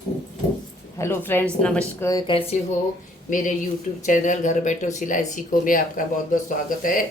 Hello friends, नमस्कार। कैसे हो? मेरे यूट्यूब चैनल घर बैठो सिलाई सीखो में आपका बहुत बहुत स्वागत है।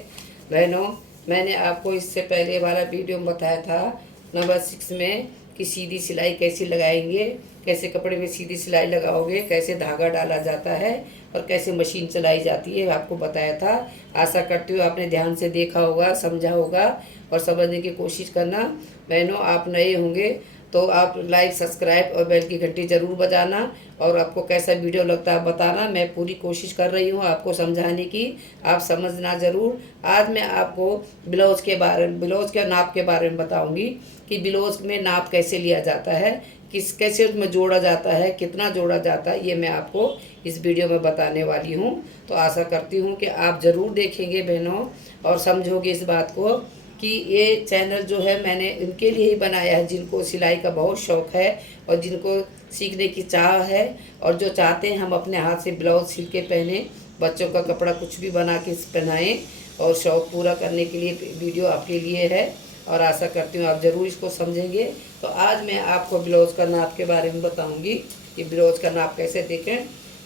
बहनों, मैंने आपको इससे पहले वाला वीडियो में बताया था नंबर 6 में कि सीधी सिलाई कैसे लगाएंगे, कैसे कपड़े में सीधी सिलाई लगाओगे, कैसे धागा डाला जाता है और कैसे मशीन चलाई जाती है, आपको बताया था। आशा करती हूँ आपने ध्यान से देखा होगा, समझा होगा और समझने की कोशिश करना। बहनों, आप नए होंगे तो आप लाइक, सब्सक्राइब और बेल की घंटी ज़रूर बजाना और आपको कैसा वीडियो लगता है बताना। मैं पूरी कोशिश कर रही हूँ आपको समझाने की, आप समझना ज़रूर। आज मैं आपको ब्लाउज़ के नाप के बारे में बताऊँगी कि ब्लाउज़ में नाप कैसे लिया जाता है, कैसे उसमें जोड़ा जाता है, कितना जोड़ा जाता है, ये मैं आपको इस वीडियो में बताने वाली हूँ। तो आशा करती हूँ कि आप ज़रूर देखेंगे बहनों और समझोगे इस बात को कि ये चैनल जो है मैंने उनके लिए ही बनाया है जिनको सिलाई का बहुत शौक़ है और जिनको सीखने की चाह है और जो चाहते हैं हम अपने हाथ से ब्लाउज सिल के पहने, बच्चों का कपड़ा कुछ भी बना के पहनाएँ और शौक़ पूरा करने के लिए वीडियो आपके लिए है और आशा करती हूँ आप ज़रूर इसको समझेंगे। तो आज मैं आपको ब्लाउज़ का नाप के बारे में बताऊँगी कि ब्लाउज़ का नाप कैसे देखें।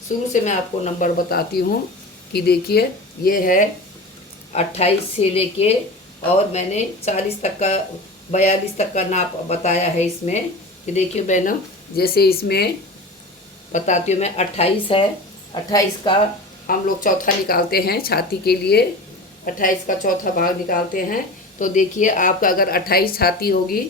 शुरू से मैं आपको नंबर बताती हूँ कि देखिए, ये है 28 से लेके और मैंने 40 तक का, 42 तक का नाप बताया है इसमें। कि देखिए बहनों, जैसे इसमें बताती हूँ मैं, 28 है। 28 का हम लोग चौथा निकालते हैं छाती के लिए, 28 का चौथा भाग निकालते हैं। तो देखिए, आपका अगर 28 छाती होगी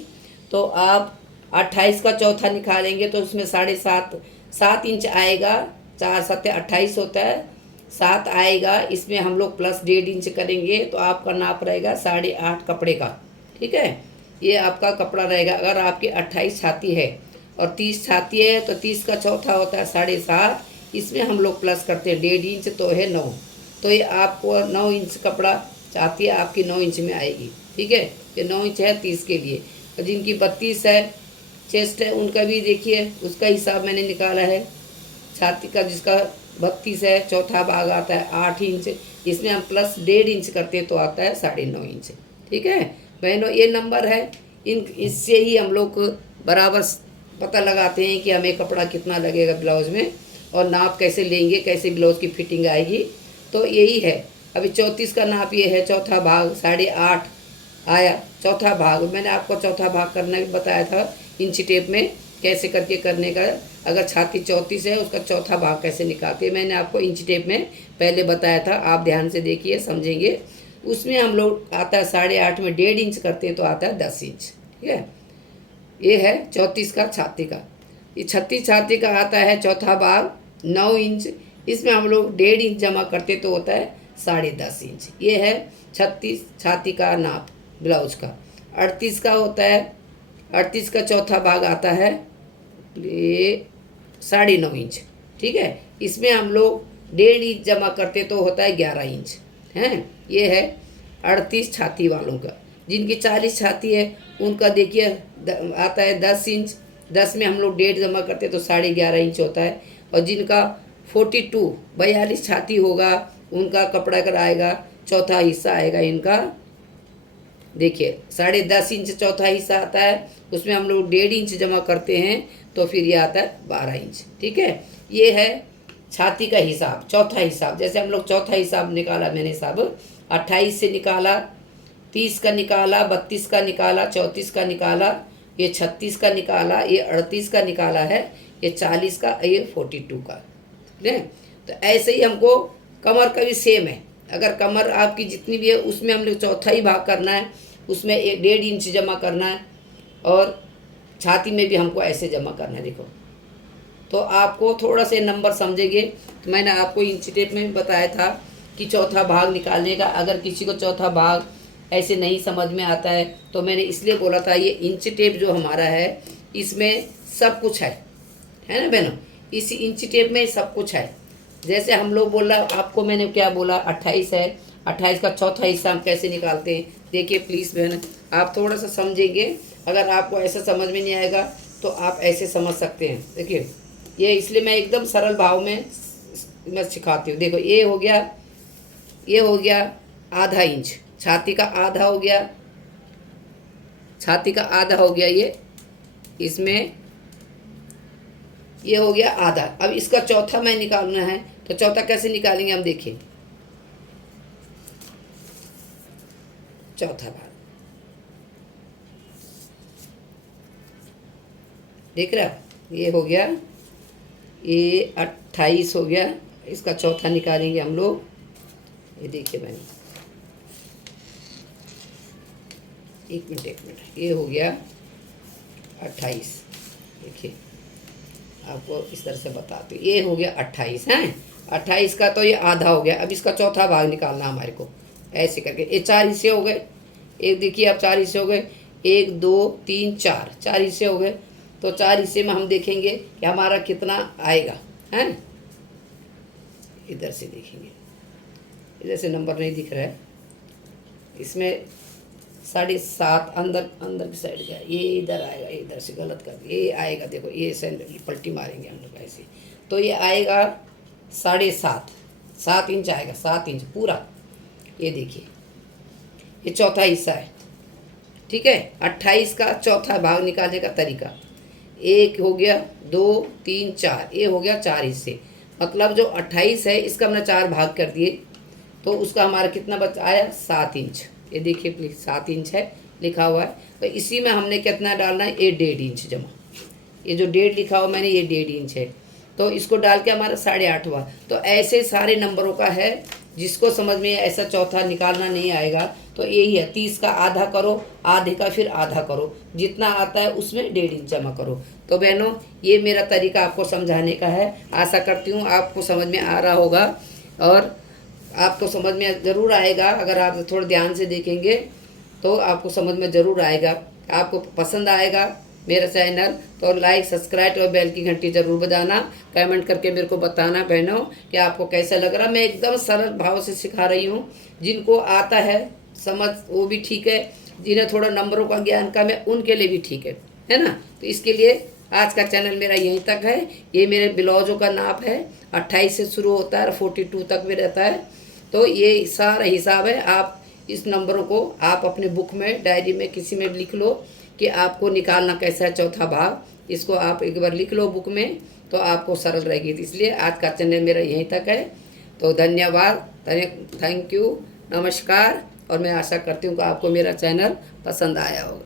तो आप 28 का चौथा निकालेंगे तो उसमें 7.5 इंच आएगा। 4×7 = 28 होता है, 7 आएगा। इसमें हम लोग प्लस 1.5 इंच करेंगे तो आपका नाप रहेगा 8.5 कपड़े का। ठीक है, ये आपका कपड़ा रहेगा अगर आपकी 28 छाती है। और 30 छाती है तो 30 का चौथा होता है 7.5। इसमें हम लोग प्लस करते हैं 1.5 इंच, तो है 9। तो ये आपको 9 इंच कपड़ा छाती है आपकी 9 इंच में आएगी। ठीक है, ये 9 इंच है 30 के लिए। और जिनकी 32 है चेस्ट है, उनका भी देखिए उसका हिसाब मैंने निकाला है। छाती का जिसका 32 है, चौथा भाग आता है 8 इंच। इसमें हम प्लस 1.5 इंच करते तो आता है 9.5 इंच। ठीक है बहनों, ये नंबर है। इससे ही हम लोग बराबर पता लगाते हैं कि हमें कपड़ा कितना लगेगा ब्लाउज़ में और नाप कैसे लेंगे, कैसे ब्लाउज़ की फिटिंग आएगी। तो यही है। अभी 34 का नाप ये है, चौथा भाग 8.5 आया। चौथा भाग मैंने आपको चौथा भाग करना भी बताया था इंच टेप में, कैसे करके करने का। अगर छाती 34 है उसका चौथा भाग कैसे निकालते हैं मैंने आपको इंच टेप में पहले बताया था। आप ध्यान से देखिए, समझेंगे। उसमें हम लोग आता है 8.5 में 1.5 इंच करते हैं तो आता है 10 इंच। ठीक है, ये है 34 का छाती का। ये 36 छाती का आता है चौथा भाग 9 इंच। इसमें हम लोग 1.5 इंच जमा करते तो होता है 10.5 इंच। ये है 36 छाती का नाप ब्लाउज का। 38 का होता है, 38 का चौथा भाग आता है ये 9.5 इंच। ठीक है, इसमें हम लोग 1.5 इंच जमा करते तो होता है 11 इंच। हैं, ये है 38 छाती वालों का। जिनकी 40 छाती है उनका देखिए आता है 10 इंच। 10 में हम लोग 1.5 जमा करते तो 11.5 इंच होता है। और जिनका 42 छाती होगा उनका कपड़ा कर आएगा, चौथा हिस्सा आएगा इनका। देखिए 10.5 इंच चौथा हिस्सा आता है, उसमें हम लोग 1.5 इंच जमा करते हैं तो फिर ये आता है 12 इंच। ठीक है, ये है छाती का हिसाब, चौथा हिसाब। जैसे हम लोग चौथा हिसाब निकाला, मैंने हिसाब 28 से निकाला, 30 का निकाला, 32 का निकाला, 34 का निकाला, ये 36 का निकाला, ये 38 का निकाला है, ये 40 का, ये 42 का। ठीक है, तो ऐसे ही हमको कमर का भी सेम है। अगर कमर आपकी जितनी भी है उसमें हम लोग चौथा ही भाग करना है, उसमें 1.5 इंच जमा करना है। और छाती में भी हमको ऐसे जमा करना है। देखो, तो आपको थोड़ा से नंबर समझेंगे। तो मैंने आपको इंच टेप में भी बताया था कि चौथा भाग निकालने का। अगर किसी को चौथा भाग ऐसे नहीं समझ में आता है तो मैंने इसलिए बोला था, ये इंच टेप जो हमारा है इसमें सब कुछ है ना बहनों। इसी इंच टेप में सब कुछ है। जैसे हम लोग बोला, आपको मैंने क्या बोला, 28 है, 28 का चौथा हिस्सा हम कैसे निकालते हैं। देखिए प्लीज़ बहन, आप थोड़ा सा समझेंगे। अगर आपको ऐसा समझ में नहीं आएगा तो आप ऐसे समझ सकते हैं। देखिए, ये इसलिए मैं एकदम सरल भाव में मैं सिखाती हूँ। देखो, ये हो गया, ये हो गया आधा इंच, छाती का आधा हो गया, छाती का आधा हो गया ये। इसमें ये हो गया आधा। अब इसका चौथा मैं निकालना है, तो चौथा कैसे निकालेंगे हम देखिए। चौथा भाग देख रहे हो, ये हो गया, ये 28 हो गया। इसका चौथा निकालेंगे हम लोग। ये देखिए मैंने, एक मिनट, ये हो गया 28। देखिए आपको इस तरह से बताते, ये हो गया 28 है। 28 का तो ये आधा हो गया। अब इसका चौथा भाग निकालना हमारे को, ऐसे करके। ये 4 हिस्से हो गए। एक देखिए, अब 4 हिस्से हो गए, 1 2 3 4, 4 हिस्से हो गए। तो 4 हिस्से में हम देखेंगे कि हमारा कितना आएगा, हैं। इधर से देखेंगे, इधर से नंबर नहीं दिख रहा है इसमें। 7.5 अंदर अंदर की साइड का, ये इधर आएगा, इधर से गलत कर, ये आएगा। देखो ये से पलटी मारेंगे हम लोग ऐसे, तो ये आएगा 7.5, 7 इंच आएगा, 7 इंच पूरा। ये देखिए, ये चौथा हिस्सा है, ठीक है। 28 का चौथा भाग निकालने का तरीका, 1 हो गया, 2 3 4, ये हो गया 4 हिस्से। मतलब जो 28 है इसका हमने 4 भाग कर दिए, तो उसका हमारा कितना बचा आया, 7 इंच। ये देखिए प्लीज, 7 इंच है लिखा हुआ है। तो इसी में हमने कितना डालना है, ये 1.5 इंच जमा। ये जो 1.5 लिखा हुआ मैंने, ये 1.5 इंच है। तो इसको डाल के हमारा 8.5 हुआ। तो ऐसे सारे नंबरों का है। जिसको समझ में ऐसा चौथा निकालना नहीं आएगा तो यही है, 30 का आधा करो, आधे का फिर आधा करो, जितना आता है उसमें 1.5 इंच जमा करो। तो बहनों, ये मेरा तरीका आपको समझाने का है। आशा करती हूँ आपको समझ में आ रहा होगा, और आपको समझ में ज़रूर आएगा। अगर आप थोड़ा ध्यान से देखेंगे तो आपको समझ में ज़रूर आएगा। आपको पसंद आएगा मेरा चैनल तो लाइक, सब्सक्राइब और बेल की घंटी ज़रूर बजाना। कमेंट करके मेरे को बताना बहनों कि आपको कैसा लग रहा। मैं एकदम सरल भाव से सिखा रही हूँ। जिनको आता है समझ वो भी ठीक है, जिन्हें थोड़ा नंबरों का ज्ञान कम है उनके लिए भी ठीक है ना। तो इसके लिए आज का चैनल मेरा यहीं तक है। ये मेरे ब्लाउजों का नाप है, 28 से शुरू होता है और 42 तक भी रहता है। तो ये सारा हिसाब है। आप इस नंबरों को आप अपने बुक में, डायरी में, किसी में लिख लो कि आपको निकालना कैसा है चौथा भाग। इसको आप एक बार लिख लो बुक में, तो आपको सरल रहेगी। इसलिए आज का चैनल मेरा यहीं तक है। तो धन्यवाद, थैंक यू, नमस्कार। और मैं आशा करती हूँ कि आपको मेरा चैनल पसंद आया होगा।